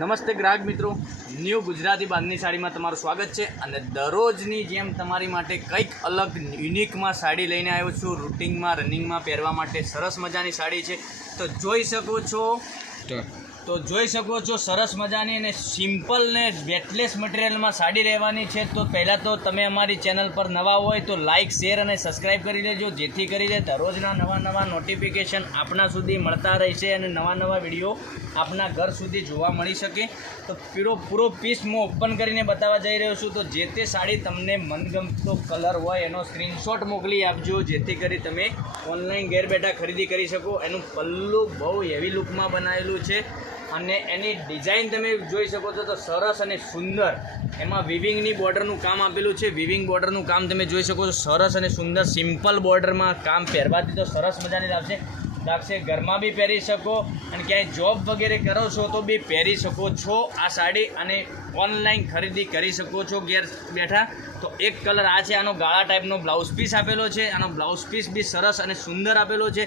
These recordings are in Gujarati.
નમસ્તે ગ્રાહક મિત્રો, ન્યૂ ગુજરાતી બાંધણી સાડીમાં તમારું સ્વાગત છે. અને દરરોજની જેમ તમારી માટે કંઈક અલગ યુનિકમાં સાડી લઈને આવ્યો છું. રૂટિનમાં રનિંગમાં પહેરવા માટે સરસ મજાની સાડી છે. તો જોઈ શકો છો સરસ મજાની અને સિમ્પલ ને વેટલેસ મટીરિયલમાં સાડી રહેવાની છે. તો પહેલાં તો તમે અમારી ચેનલ પર નવા હોય તો લાઇક, શેર અને સબસ્ક્રાઈબ કરી લેજો, જેથી કરીને દરરોજના નવા નોટિફિકેશન આપણા સુધી મળતા રહેશે અને નવા વિડીયો આપના ઘર સુધી જોવા મળી શકે. તો પૂરો પીસ હું ઓપન કરીને બતાવવા જઈ રહ્યો છું. તો જે તે સાડી તમને મનગમતો કલર હોય એનો સ્ક્રીનશોટ મોકલી આપજો, જેથી કરી તમે ઓનલાઈન ઘેર બેઠા ખરીદી કરી શકો. એનું પલ્લું બહુ હેવી લુકમાં બનાવેલું છે અને એની ડિઝાઇન તમે જોઈ શકો છો તો સરસ અને સુંદર. એમાં વિવિંગની બોર્ડરનું કામ આપેલું છે. વિવિંગ બોર્ડરનું કામ તમે જોઈ શકો છો, સરસ અને સુંદર સિમ્પલ બોર્ડરમાં કામ પહેરવાથી તો સરસ મજાની લાગશે. ઘરમાં બી પહેરી શકો અને ક્યાંય જોબ વગેરે કરો છો તો બી પહેરી શકો છો આ સાડી, અને ઓનલાઈન ખરીદી કરી શકો છો ઘેર બેઠા. તો એક કલર આ છે, આનો ગાળા ટાઈપનો બ્લાઉઝ પીસ આપેલો છે. આનો બ્લાઉઝ પીસ બી સરસ અને સુંદર આપેલો છે.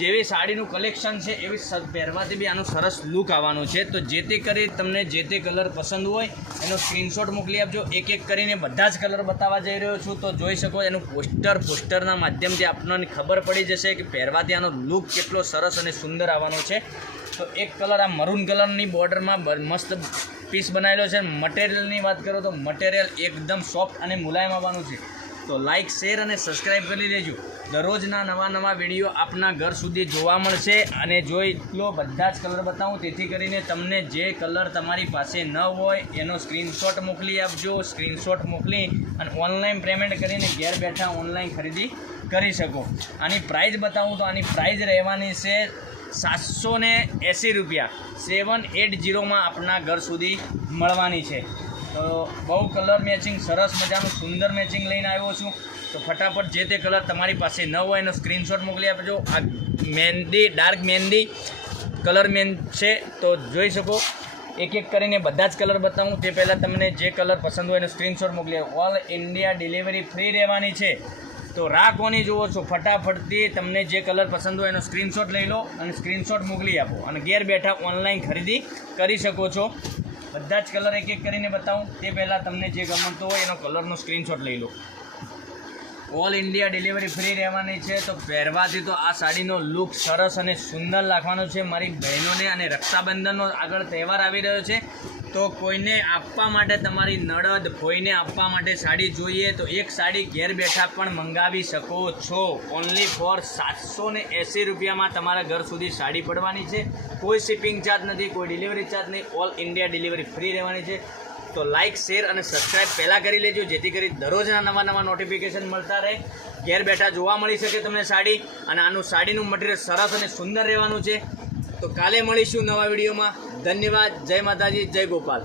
જેવી સાડીનું કલેક્શન છે એવી પહેરવાથી બી આનું સરસ લુક આવવાનું છે. તો જેથી કરી તમને જે તે કલર પસંદ હોય એનો સ્ક્રીનશોટ મોકલી આપજો. એક કરીને બધા જ કલર બતાવવા જઈ રહ્યો છું. તો જોઈ શકો એનું પોસ્ટરના માધ્યમથી આપણને ખબર પડી જશે કે પહેરવાથી આનો લુક કેટલો સરસ અને સુંદર આવવાનો છે. તો એક કલર આ મરૂન કલરની બોર્ડરમાં મસ્ત પીસ બનાવેલો છે. મટીરિયલની વાત કરો તો મટીરિયલ એકદમ સોફ્ટ અને મુલાયમ આવવાનું છે. તો લાઇક, શેર અને સબસ્ક્રાઈબ કરી લેજો. દરરોજના નવા વિડીયો આપના ઘર સુધી જોવા મળશે. અને જોઈ લો બધા જ કલર બતાવું, તેથી કરીને તમને જે કલર તમારી પાસે ન હોય એનો સ્ક્રીનશોટ મોકલી આપજો. સ્ક્રીનશોટ મોકલી અને ઓનલાઈન પેમેન્ટ કરીને ઘેર બેઠા ઓનલાઈન ખરીદી કરી શકો. આની પ્રાઇસ બતાવું તો આની પ્રાઇસ રહેવાની છે 780 રૂપિયા. 780માં આપના ઘર સુધી મળવાની છે. તો બહુ કલર મેચિંગ સરસ મજાનું સુંદર મેચિંગ લઈને આવ્યો છું. તો ફટાફટ જે તે કલર તમારી પાસે ન હોય એનો સ્ક્રીનશોટ મોકલી આપજો. આ ડાર્ક મહેંદી કલર છે. તો જોઈ શકો એક કરીને બધા જ કલર બતાવું તે પહેલાં તમને જે કલર પસંદ હોય એનો સ્ક્રીનશોટ મોકલી આપો. ઓલ ઇન્ડિયા ડિલિવરી ફ્રી રહેવાની છે. તો રાહ કોની જુઓ છો, ફટાફટથી તમને જે કલર પસંદ હોય એનો સ્ક્રીનશોટ લઈ લો અને સ્ક્રીનશોટ મોકલી આપો અને ઘેર બેઠા ઓનલાઈન ખરીદી કરી શકો છો. બધા જ કલર એક કરીને બતાવું તે પહેલાં તમને જે ગમતો હોય એનો કલરનો સ્ક્રીનશોટ લઈ લો. ઓલ ઇન્ડિયા ડિલિવરી ફ્રી રહેવાની છે. તો પહેરવાથી તો આ સાડીનો લુક સરસ અને સુંદર લાગવાનો છે. મારી બહેનોને અને રક્ષાબંધનનો આગળ તહેવાર આવી રહ્યો છે. તો કોઈને આપવા માટે, તમારી નણદ કોઈને આપવા માટે સાડી જોઈએ તો એક સાડી ઘેર બેઠા પણ મંગાવી શકો છો. ઓનલી ફોર 780 રૂપિયામાં તમારા ઘર સુધી સાડી પડવાની છે. કોઈ શિપિંગ ચાર્જ નથી, કોઈ ડિલિવરી ચાર્જ નહીં. ઓલ ઇન્ડિયા ડિલિવરી ફ્રી રહેવાની છે. તો લાઇક, શેર અને સબસ્ક્રાઈબ પહેલાં કરી લેજો, જેથી કરી દરરોજના નવા નોટિફિકેશન મળતા રહે. ઘેર બેઠા જોવા મળી શકે તમને સાડી. અને આનું સાડીનું મટીરિયલ સરસ અને સુંદર રહેવાનું છે. તો કાલે મળીશું નવા વિડીયોમાં. ધન્યવાદ. જય માતાજી, જય ગોપાલ.